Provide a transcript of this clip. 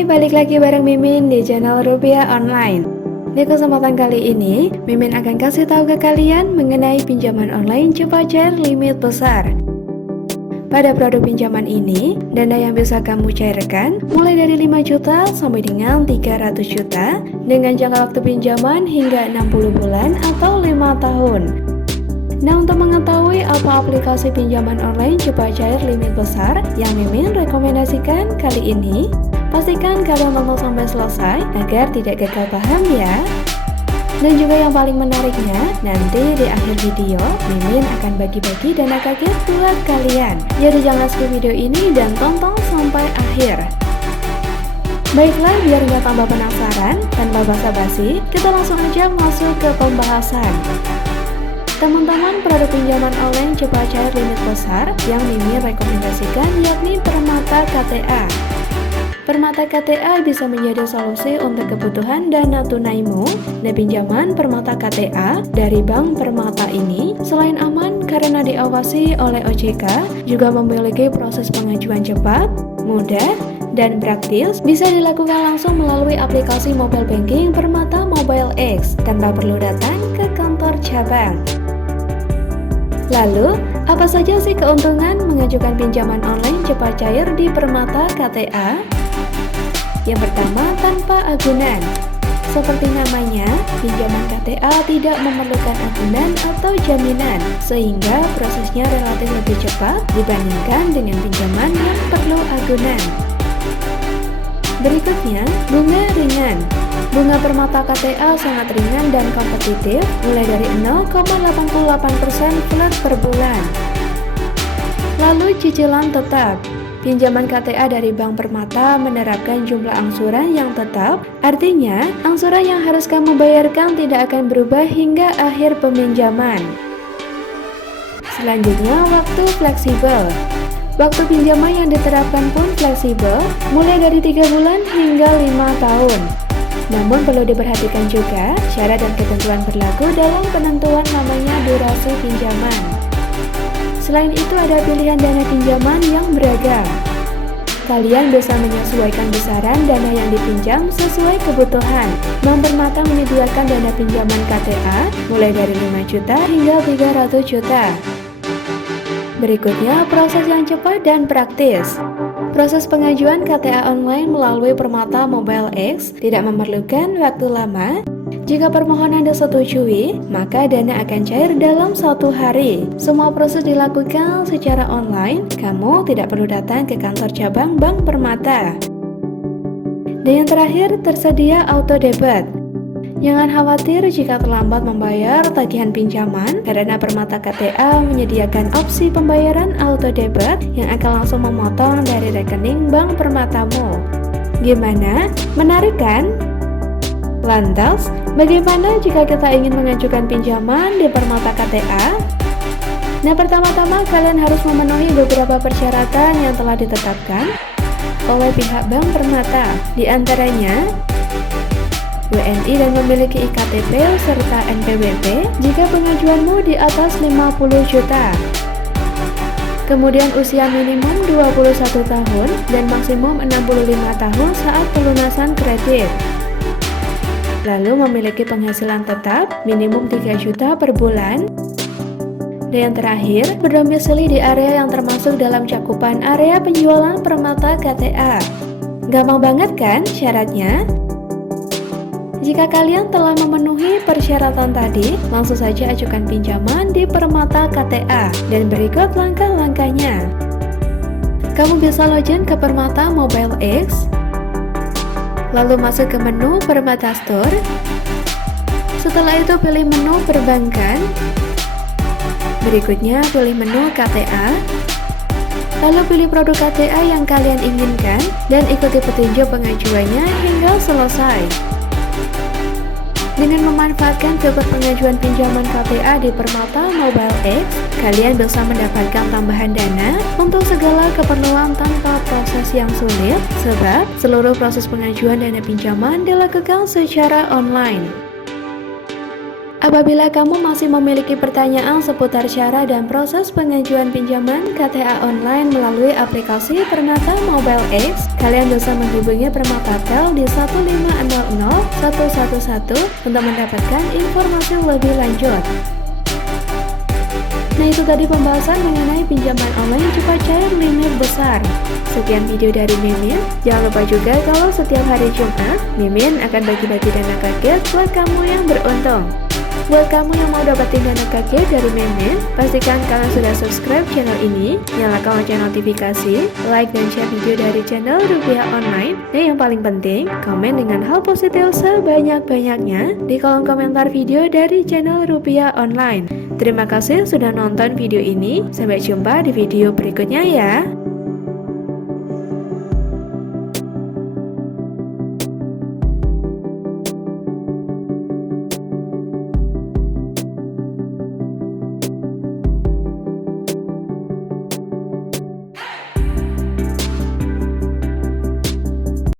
Hai, balik lagi bareng Mimin di channel Rupiah Online. Di kesempatan kali ini, Mimin akan kasih tahu ke kalian mengenai pinjaman online cepat cair limit besar. Pada produk pinjaman ini, dana yang bisa kamu cairkan mulai dari 5 juta sampai dengan 300 juta dengan jangka waktu pinjaman hingga 60 bulan atau 5 tahun. Nah, untuk mengetahui apa aplikasi pinjaman online cepat cair limit besar yang Mimin rekomendasikan kali ini, pastikan kalian tonton sampai selesai agar tidak gagal paham ya. Dan juga yang paling menariknya, nanti di akhir video, Mimin akan bagi-bagi dana kaget buat kalian. Jadi jangan skip video ini dan tonton sampai akhir. Baiklah, biar nggak tambah penasaran, tanpa basa-basi, kita langsung aja masuk ke pembahasan. Teman-teman, produk pinjaman online cepat cair limit besar yang Mimin rekomendasikan yakni Permata KTA. Permata KTA bisa menjadi solusi untuk kebutuhan dana tunaimu. Dan pinjaman Permata KTA dari Bank Permata ini selain aman karena diawasi oleh OJK, juga memiliki proses pengajuan cepat, mudah, dan praktis, bisa dilakukan langsung melalui aplikasi mobile banking Permata Mobile X tanpa perlu datang ke kantor cabang. Lalu, apa saja sih keuntungan mengajukan pinjaman online cepat cair di Permata KTA? Yang pertama, tanpa agunan. Seperti namanya, pinjaman KTA tidak memerlukan agunan atau jaminan, sehingga prosesnya relatif lebih cepat dibandingkan dengan pinjaman yang perlu agunan. Berikutnya, bunga ringan. Bunga Permata KTA sangat ringan dan kompetitif, mulai dari 0,88% flat per bulan. Lalu cicilan tetap. Pinjaman KTA dari Bank Permata menerapkan jumlah angsuran yang tetap, artinya angsuran yang harus kamu bayarkan tidak akan berubah hingga akhir peminjaman. Selanjutnya, waktu fleksibel. Waktu pinjaman yang diterapkan pun fleksibel, mulai dari 3 bulan hingga 5 tahun. Namun perlu diperhatikan juga, syarat dan ketentuan berlaku dalam penentuan namanya durasi pinjaman. Selain itu ada pilihan dana pinjaman yang beragam. Kalian bisa menyesuaikan besaran dana yang dipinjam sesuai kebutuhan. Bank Permata menyediakan dana pinjaman KTA mulai dari 5 juta hingga 300 juta. Berikutnya, proses yang cepat dan praktis. Proses pengajuan KTA online melalui Permata Mobile X tidak memerlukan waktu lama. Jika permohonan disetujui, maka dana akan cair dalam 1 hari. Semua proses dilakukan secara online, kamu tidak perlu datang ke kantor cabang Bank Permata. Dan yang terakhir, tersedia auto debit. Jangan khawatir jika terlambat membayar tagihan pinjaman, karena Permata KTA menyediakan opsi pembayaran auto debit yang akan langsung memotong dari rekening bank Permatamu. Gimana? Menarik kan? Lantas, bagaimana jika kita ingin mengajukan pinjaman di Permata KTA? Nah, pertama-tama kalian harus memenuhi beberapa persyaratan yang telah ditetapkan oleh pihak Bank Permata. Di antaranya, WNI dan memiliki IKTP serta NPWP jika pengajuanmu di atas 50 juta. Kemudian usia minimum 21 tahun dan maksimum 65 tahun saat pelunasan kredit. Lalu memiliki penghasilan tetap minimum 3 juta per bulan. Dan yang terakhir, berdomisili di area yang termasuk dalam cakupan area penjualan Permata KTA. Gampang banget kan syaratnya? Jika kalian telah memenuhi persyaratan tadi, langsung saja ajukan pinjaman di Permata KTA. Dan berikut langkah-langkahnya. Kamu bisa login ke Permata Mobile X, lalu masuk ke menu Permata Store. Setelah itu pilih menu perbankan. Berikutnya pilih menu KTA. Lalu pilih produk KTA yang kalian inginkan dan ikuti petunjuk pengajuannya hingga selesai. Dengan memanfaatkan fitur pengajuan pinjaman KTA di Permata Mobile X, kalian bisa mendapatkan tambahan dana untuk segala keperluan tanpa proses yang sulit, sebab seluruh proses pengajuan dana pinjaman dilakukan secara online. Apabila kamu masih memiliki pertanyaan seputar cara dan proses pengajuan pinjaman KTA online melalui aplikasi Permata Mobile X, kalian bisa menghubungi Permata Tel di 1500111 untuk mendapatkan informasi lebih lanjut. Nah, itu tadi pembahasan mengenai pinjaman online cepat cair limit besar. Sekian video dari Mimin. Jangan lupa juga kalau setiap hari Jumat, Mimin akan bagi-bagi dana kaget buat kamu yang beruntung. Buat kamu yang mau dapetin dana kaget dari Mimin, pastikan kalian sudah subscribe channel ini, nyalakan lonceng notifikasi, like dan share video dari channel Rupiah Online, dan yang paling penting, komen dengan hal positif sebanyak-banyaknya di kolom komentar video dari channel Rupiah Online. Terima kasih sudah nonton video ini, sampai jumpa di video berikutnya ya.